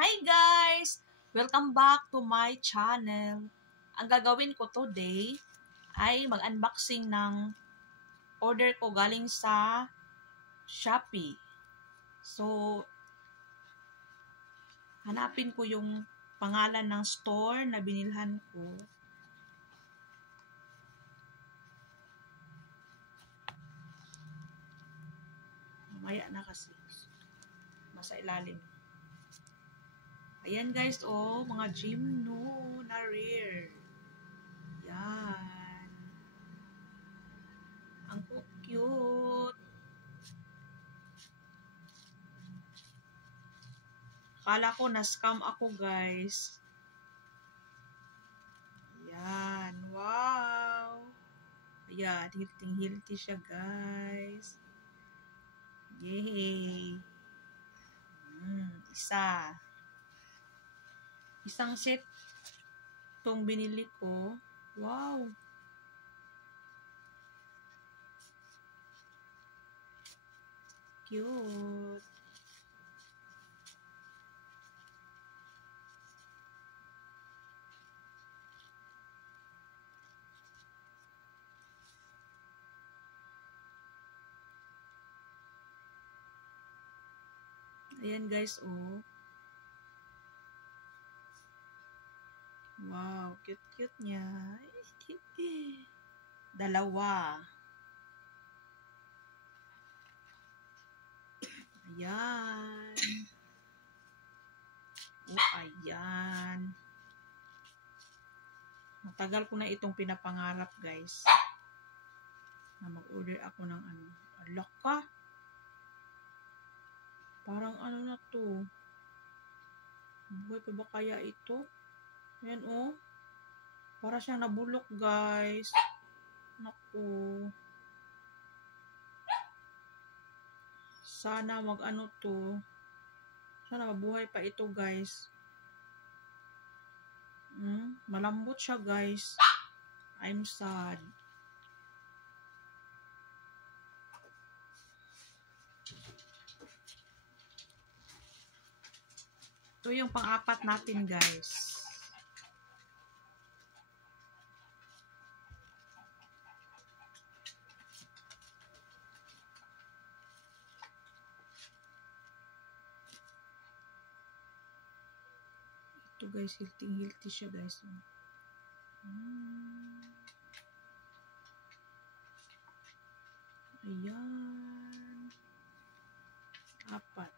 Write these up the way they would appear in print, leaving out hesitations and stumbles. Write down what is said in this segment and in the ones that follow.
Hi guys! Welcome back to my channel. Ang gagawin ko today ay mag-unboxing ng order ko galing sa Shopee. So, hanapin ko yung pangalan ng store na binilhan ko. Mamaya na kasi. Masa ilalim. Ayan guys, oh, mga Gymno na rare. Yan. Ang cute. Akala ko na-scam ako guys. Yan. Wow. Ayan. Hilting-hilti siya guys. Yay. Isa. Isang set tong binili ko. Wow. Cute. Ayan guys, oh. Wow, cute-cute niya. Dalawa. Ayan. Oh, ayan. Matagal ko na itong pinapangarap, guys. Na mag-order ako ng ano. Alak ka. Parang ano na to. Buhay pa ba kaya ito? Ayan, oh. Para siyang nabulok, guys. Naku. Sana mag-ano to. Sana mabuhay pa ito, guys. Malambot siya, guys. I'm sad. Ito yung pang-apat natin, guys. Ito, guys. Hilting-hilti siya, guys. Ayan. Apat.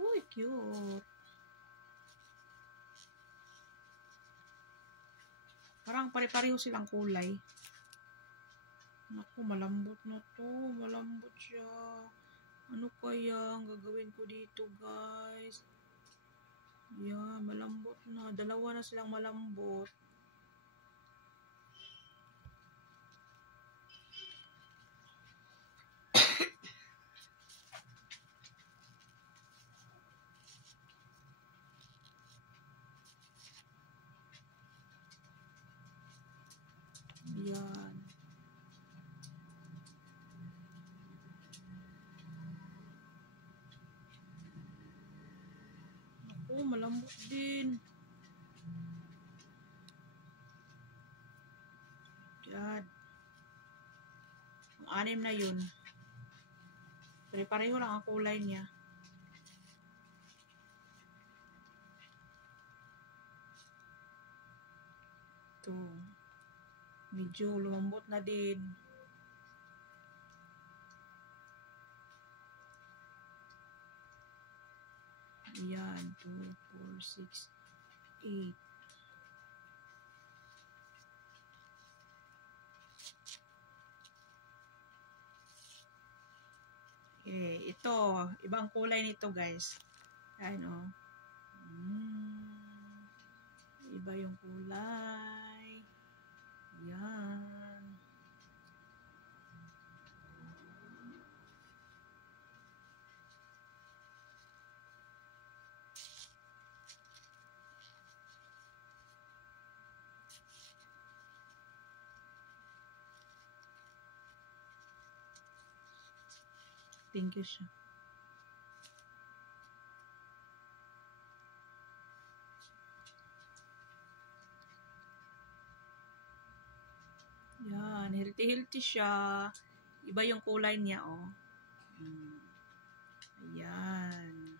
Uy, cute. Parang pare-pareho silang kulay. Naku, malambot na to. Malambot siya. Ano kaya ang gagawin ko dito, guys? Yeah, malambot na. Dalawa na silang malambot. Yan. Naku, malambot din. Yan. Ang anim na yun. Pare-pareho lang ang kulay niya. Ito. Medyo lumambot na din. Ayan. 2, 4, 6, 8. Okay. Ito. Ibang kulay nito, guys. Ayan, oh. Iba yung kulay. Yan. Thank you siya. Healthy siya. Iba yung kulay niya, oh. Ayan.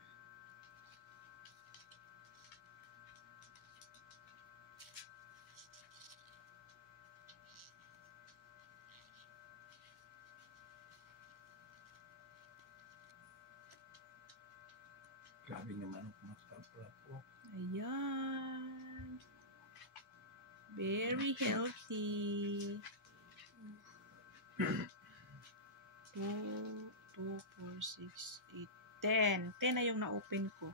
Grabe naman ang kumakapra po. Ayan. Very healthy. 2, 4, 6, 8, 10. 10 na yung na-open ko.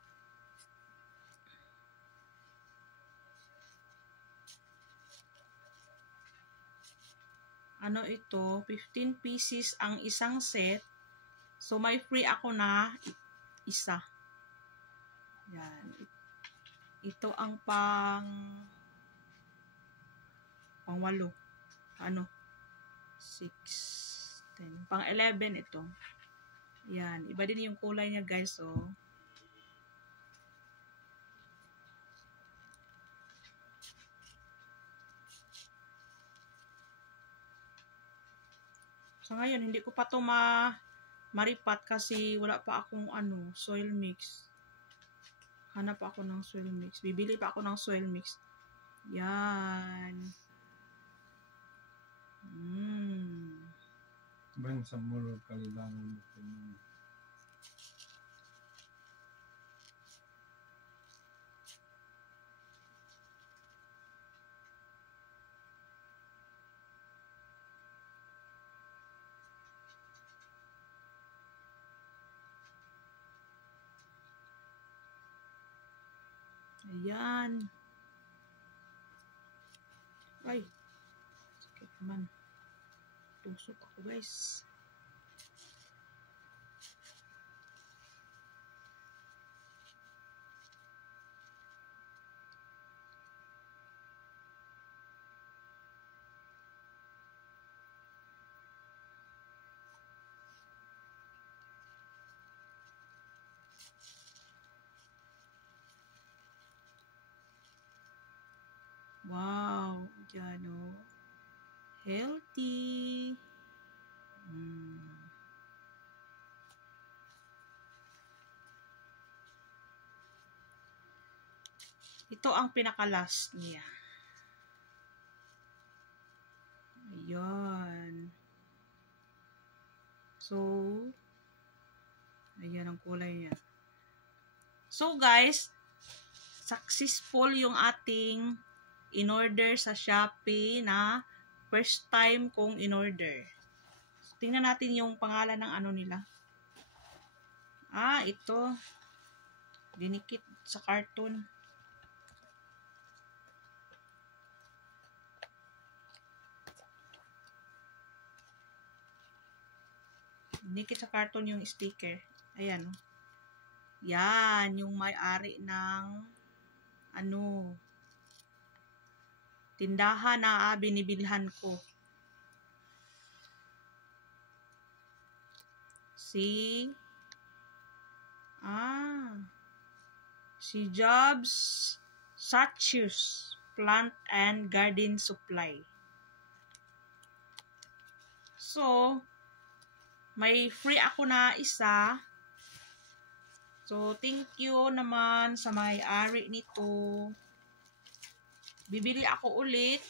Ano ito? 15 pieces ang isang set. So, may free ako na isa. Yan. Ito ang pang 8. Ano? 6, 10. Pang 11 ito. Yan. Iba din yung kulay niya, guys. Oh. So, ngayon, hindi ko pa ito maripat kasi wala pa akong soil mix. Hanap ako ng soil mix. Bibili pa ako ng soil mix. Yan. Bang sa muro kalilangan mo. Ayan. Ay. Sakit naman. Tusok ako, guys. Wow, yan o. Healthy. Ito ang pinaka-last niya. Ayan. So, ayan ang kulay niya. So, guys, successful yung ating in-order sa Shopee na first time kong in-order. So, tingnan natin yung pangalan ng nila. Ito. Dinikit sa carton. Dinikit sa carton yung sticker. Ayan. Yan, yung may-ari ng tindahan na binibilhan ko. Si Jobs Satchus Plant and Garden Supply. So, may free ako na isa. So, thank you naman sa may-ari nito. Bibili ako ulit.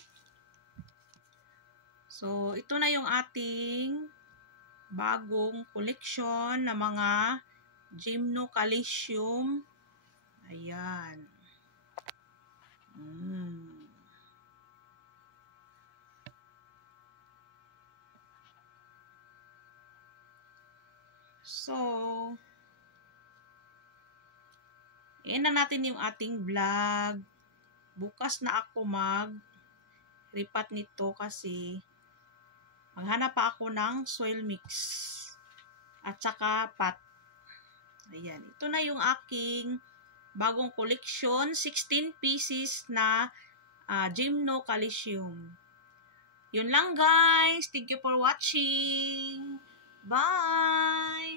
So, ito na yung ating bagong collection na mga gymnocalycium. Ayan. So, iyan na natin yung ating vlog. Bukas na ako mag-ripat nito kasi maghanap pa ako ng soil mix at saka pot. Ayan. Ito na yung aking bagong collection. 16 pieces na gymnocalycium. Yun lang, guys. Thank you for watching. Bye!